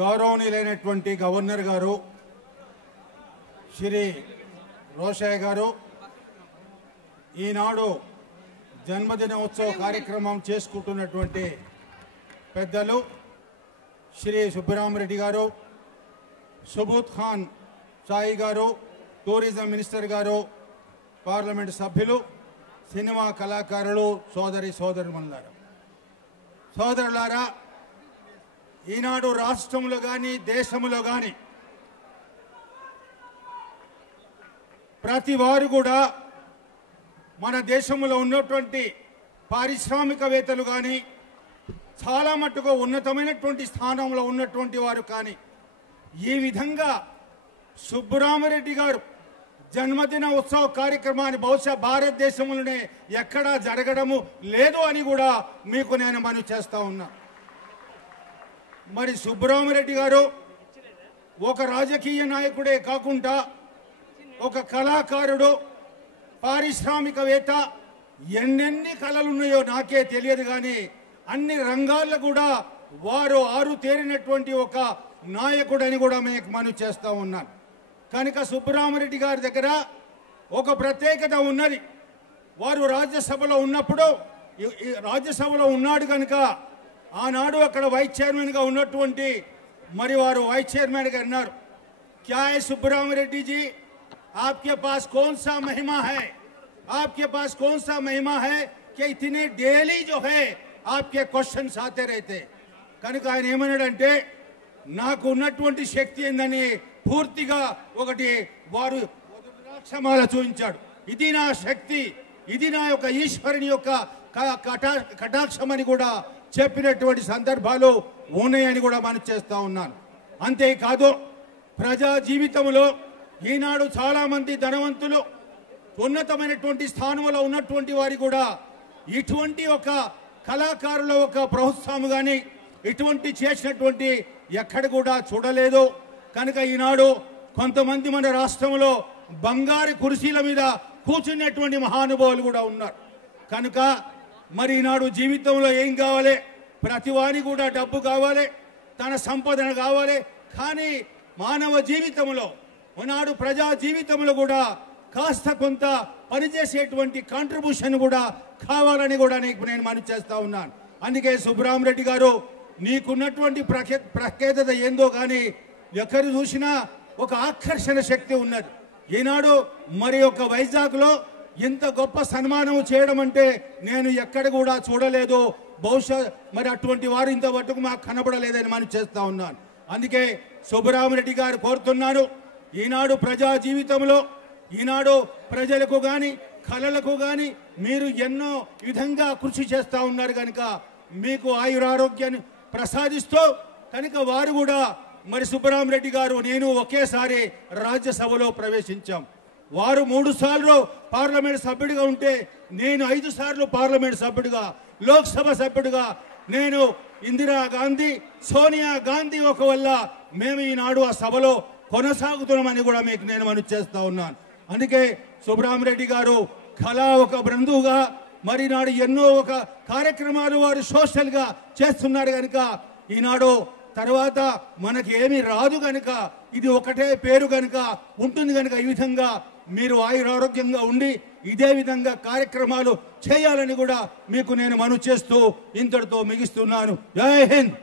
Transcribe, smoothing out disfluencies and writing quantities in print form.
గౌరవనీయులైనటువంటి governor గారు శ్రీ రోషయ్య గారు ఈనాడు జన్మదినోత్సవ కార్యక్రమం చేసుకుంటున్నటువంటి పెద్దలు శ్రీ సుబ్బరామరెడ్డి గారు, సుబూత్ ఖాన్ సాయి గారు, టూరిజం మినిస్టర్ గారు, పార్లమెంట్ సభ్యులు, సినిమా కళాకారులు, సోదరులారా, ఈనాడు రాష్ట్రంలో కానీ దేశంలో కానీ ప్రతి వారు కూడా మన దేశంలో ఉన్నటువంటి పారిశ్రామికవేత్తలు కానీ చాలా మట్టుకు ఉన్నతమైనటువంటి స్థానంలో ఉన్నటువంటి వారు కానీ ఈ విధంగా సుబ్బరామరెడ్డి గారు జన్మదిన ఉత్సవ కార్యక్రమాన్ని బహుశా భారతదేశంలోనే ఎక్కడా జరగడము లేదు అని కూడా మీకు నేను మనవి చేస్తా ఉన్నా. మరి సుబ్బరామరెడ్డి గారు ఒక రాజకీయ నాయకుడే కాకుండా ఒక కళాకారుడు, పారిశ్రామికవేత్త, ఎన్నెన్ని కళలు ఉన్నాయో నాకే తెలియదు కానీ అన్ని రంగాల్లో కూడా వారు ఆరుతేరినటువంటి ఒక నాయకుడని కూడా మీకు మనవి చేస్తూ ఉన్నాను. కనుక సుబ్బరామరెడ్డి గారి దగ్గర ఒక ప్రత్యేకత ఉన్నది. వారు రాజ్యసభలో ఉన్నప్పుడు రాజ్యసభలో ఉన్నాడు కనుక ఆనాడు అక్కడ వైస్ చైర్మన్గా ఉన్నటువంటి మరి వారు వైస్ చైర్మన్గా అన్నారు, क्या है सुब्रमण्यम जी, आपके पास कौन सा महिमा है, आपके पास कौन सा महिमा है कि इतने डेली जो है आपके क्वेश्चन्स आते रहते. కనుక ఆయన ఏమన్నాడంటే నాకు ఉన్నటువంటి శక్తి ఏందని పూర్తిగా ఒకటి వారు రుద్రాక్షమాల చూపించాడు. ఇది నా శక్తి, ఇది నా యొక్క ఈశ్వరుని యొక్క కటాక్షమని కూడా చెప్పినటువంటి సందర్భాలు ఉన్నాయని కూడా మనం చేస్తూ ఉన్నాను. అంతేకాదు ప్రజా జీవితంలో ఈనాడు చాలా మంది ధనవంతులు, ఉన్నతమైనటువంటి స్థానంలో ఉన్నటువంటి వారి కూడా ఇటువంటి ఒక కళాకారుల ఒక ప్రోత్సాహం కానీ ఇటువంటి చేసినటువంటి ఎక్కడ కూడా చూడలేదు. కనుక ఈనాడు కొంతమంది మన రాష్ట్రంలో బంగారు కుర్చీల మీద కూర్చున్నటువంటి మహానుభావులు కూడా ఉన్నారు. కనుక మరి ఈనాడు జీవితంలో ఏం కావాలి, ప్రతివాని కూడా డబ్బు కావాలి, తన సంపదన కావాలి. కానీ మానవ జీవితంలో ఈనాడు ప్రజా జీవితంలో కూడా కాస్త కొంత పనిచేసేటువంటి కాంట్రిబ్యూషన్ కూడా కావాలని కూడా నేను మనవి చేస్తా ఉన్నాను. అందుకే సుబ్బరామరెడ్డి గారు నీకున్నటువంటి ప్రఖ్యాతత ఏందో కానీ ఎక్కడ చూసినా ఒక ఆకర్షణ శక్తి ఉన్నది. ఈనాడు మరి ఒక వైజాగ్లో ఇంత గొప్ప సన్మానం చేయడం అంటే నేను ఎక్కడ కూడా చూడలేదు. బహుశా మరి అటువంటి వారు ఇంతవరకు మాకు కనబడలేదని మనం చేస్తా ఉన్నాను. అందుకే సుబ్బరామరెడ్డి గారు కోరుతున్నాను, ఈనాడు ప్రజా జీవితంలో ఈనాడు ప్రజలకు కానీ కళలకు కానీ మీరు ఎన్నో విధంగా కృషి చేస్తూ ఉన్నారు కనుక మీకు ఆయురారోగ్యాన్ని ప్రసాదిస్తూ కనుక వారు కూడా మరి సుబ్బరామరెడ్డి గారు నేను ఒకేసారి రాజ్యసభలో ప్రవేశించాం. వారు 3 సార్లు పార్లమెంట్ సభ్యుడిగా ఉంటే నేను 5 సార్లు పార్లమెంట్ సభ్యుడిగా, లోక్సభ సభ్యుడిగా, నేను ఇందిరాగాంధీ, సోనియా గాంధీ ఒక వల్ల మేము ఈనాడు ఆ సభలో కొనసాగుతున్నామని కూడా మీకు నేను మనవి చేస్తా ఉన్నాను. అందుకే సుబ్బరామరెడ్డి గారు కళా ఒక బంధువుగా మరి నాడు ఎన్నో ఒక కార్యక్రమాలు వారు సోషల్గా చేస్తున్నారు కనుక ఈనాడు తర్వాత మనకి ఏమీ రాదు కనుక ఇది ఒకటే పేరు కనుక ఉంటుంది కనుక ఈ విధంగా మీరు ఆయురారోగ్యంగా ఉండి ఇదే విధంగా కార్యక్రమాలు చేయాలని కూడా మీకు నేను మనవి చేస్తూ ఇంతటితో ముగిస్తున్నాను. జై హింద్.